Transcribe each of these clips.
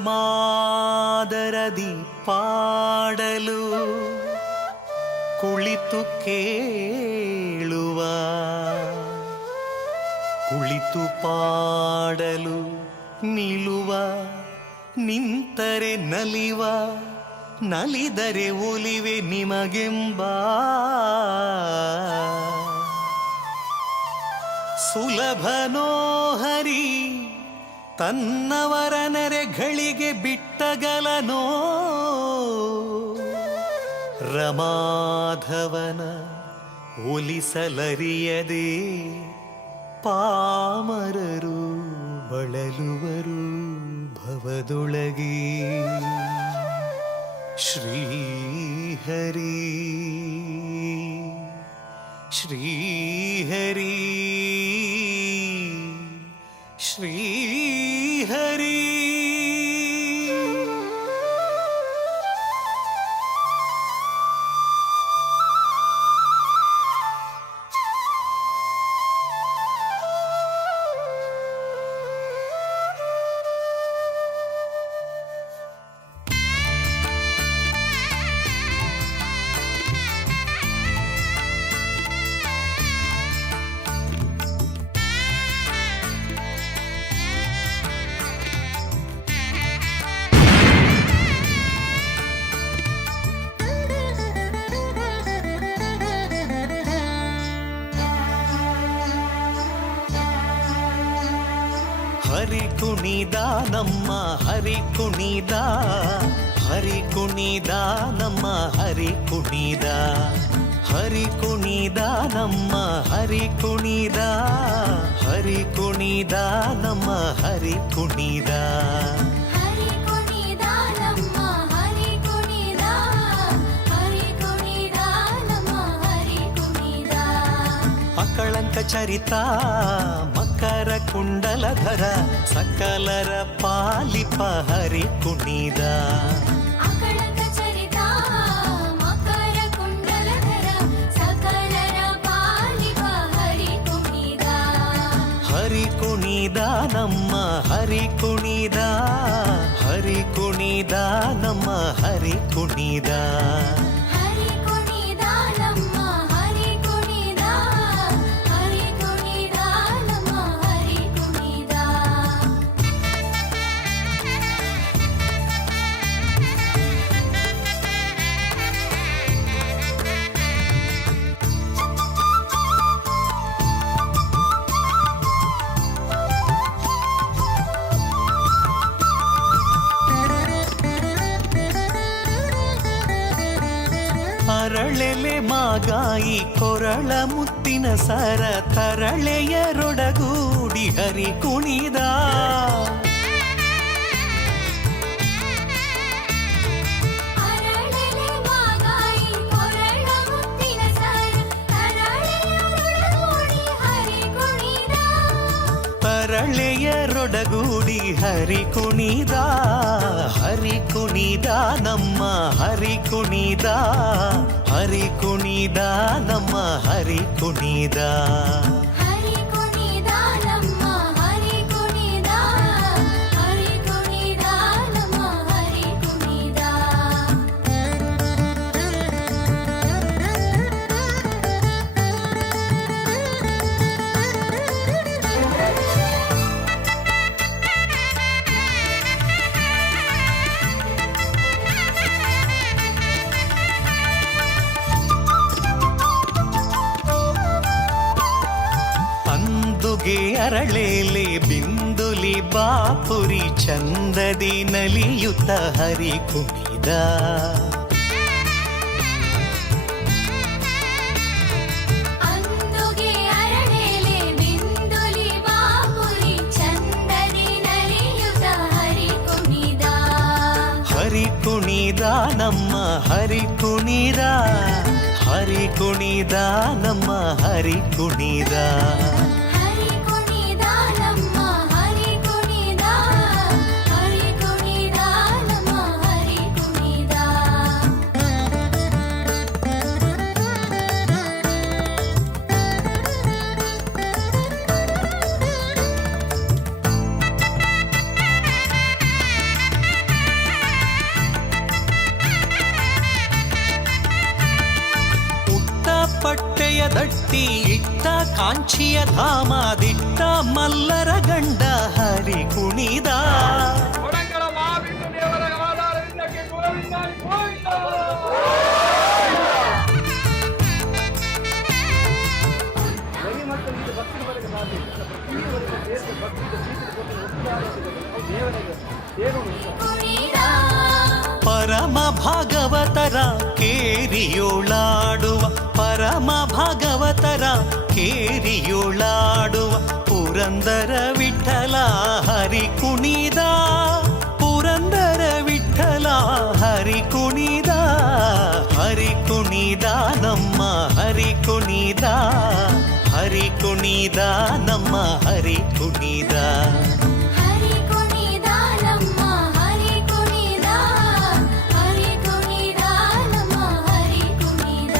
ರಮಾದರದಿ ಪಾಡಲು ಕುಳಿತು ಕೇಳುವ, ಕುಳಿತು ಪಾಡಲು ನಿಲ್ಲುವ, ನಿಂತರೆ ನಲಿವ, ನಲಿದರೆ ಒಲಿವೆ ನಿಮಗೆಂಬ ಸುಲಭನೋ ಹರಿ ತನ್ನವರ ನೆರೆಗಳಿಗೆ ಬಿಟ್ಟಗಲನೋ ರಮಾಧವನ ಒಲಿಸಲರಿಯದೆ ಪಾಮರರು ಬಳಲುವರು ಭವದೊಳಗೆ. ಶ್ರೀಹರಿ ಶ್ರೀಹರಿ ಶ್ರೀಹರಿ. ಹರಿ ಕುಣಿದ ನಮ್ಮ ಹರಿ ಕುಣಿದ, ಹರಿ ಕುಣಿದ ನಮ್ಮ ಹರಿ ಕುಣಿದ, ಹರಿ ಕುಣಿದ ನಮ್ಮ ಹರಿ ಕುಣಿದ, ಹರಿ ಕುಣಿದ ನಮ್ಮ ಹರಿ ಕುಣಿದ. ಅಕಳಂಕ ಚರಿತ ಮಕರ ಕುಂಡಲಧರ ಸಕಲರ ಪಾಲಿಪ ಹರಿ ಕುಣಿದ. ಅಕಳಂಕ ಚರಿತ ಮಕರ ಕುಂಡಲಧರ ಸಕಲರ ಪಾಲಿಪ ಹರಿ ಕುಣಿದ. ಹರಿ ಕುಣಿದ ನಮ್ಮ ಹರಿ ಕುಣಿದ, ಹರಿ ಕುಣಿದ ನಮ್ಮ ಹರಿ ಕುಣಿದ. ಅರಳೆಲೆ ಮಾಗಾಯಿ ಕೊರಳ ಮುತ್ತಿನ ಸರ ತರಳೆಯರೊಡಗೂಡಿ ಹರಿ ಕುಣಿದ. ತರಳೆಯರೊಡಗೂಡಿ ಹರಿ ಕುಣಿದ, ಹರಿ ಕುಣಿದ ನಮ್ಮ ಹರಿ ಕುಣಿದ, ಹರಿ ಕುಣಿದ ನಮ್ಮ ಹರಿ ಕುಣಿದ. ಅರಳೇಲೆ ಬಿಂದುಲಿ ಬಾಪುರಿ ಚಂದದಿ ನಲಿಯುತ್ತ ಹರಿ ಕುಣಿದ. ಅಂದುಗೆ ಅರಳೇಲೆ ಬಿಂದುಲಿ ಬಾಪುರಿ ಚಂದದಿ ನಲಿಯುತ್ತ ಹರಿ ಕುಣಿದ. ಹರಿ ಕುಣಿದ ನಮ್ಮ ಹರಿ ಕುಣಿದ, ಹರಿ ಕುಣಿದ ನಮ್ಮ ಹರಿ ಕುಣಿದ. ದಟ್ಟಿ ಇಟ್ಟ ಕಾಂಚಿಯ ಧಾಮದಿಟ್ಟ ಮಲ್ಲರ ಗಂಡ ಹರಿ ಕುಣಿದ ಕೊಡಂಗಲ ಮಾವಿಟ್ಟು ದೇವರ ಆಧಾರದಿಂದಕ್ಕೆ ಗೋವಿಂದ ಗೋವಿಂದ. ಕುಣಿದ ಪರಮ ಭಾಗವತರ ಕೇರಿಯೋಳಾಡುವ ಪರಮ ಭಾಗವತರ ಕೇರಿಯೋಳಾಡುವ ಪುರಂದರ ವಿಠಲ ಹರಿ ಕುಣಿದ ಪುರಂದರ ವಿಠಲ ಹರಿ ಕುಣಿದ ಹರಿ ಕುಣಿದ ನಮ್ಮ ಹರಿ ಕುಣಿದ ಹರಿ ಕುಣಿದ ನಮ್ಮ ಹರಿ ಕುಣಿದ ಹರಿ ಕುಣಿದ ನಮ್ಮ ಹರಿ ಕುಣಿದ ಹರಿ ಕುಣಿದ ನಮ್ಮ ಹರಿ ಕುಣಿದ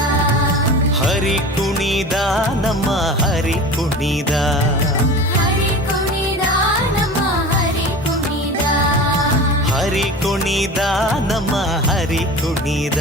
ಹರಿ ಕುಣಿದ ನಮ್ಮ ಹರಿ ಕುಣಿದ ಹರಿ ಕುಣಿದ ನಮ್ಮ ಹರಿ ಕುಣಿದ ಹರಿ ಕುಣಿದ ನಮ್ಮ ಹರಿ ಕುಣಿದ